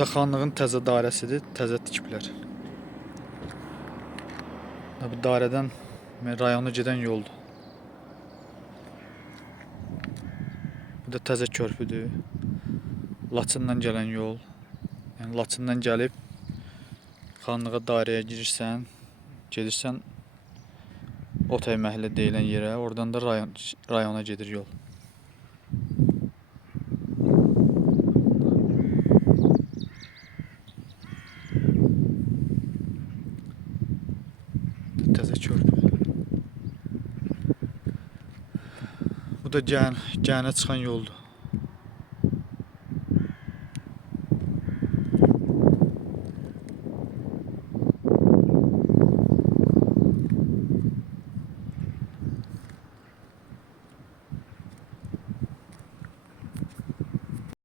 da xanlığın təzə dairəsidir, təzə tikiblər. Bu dairədən rayona gedən yoldur. Bu da təzə körpüdür. Laçından gələn yol. Yəni Laçından gəlib xanlığa dairəyə girirsən, gedirsən Otay məhəllə deyilən yerə, oradan da rayona gedir yol. Təzə körpü. Bu da Gəncə çıxan yoldur.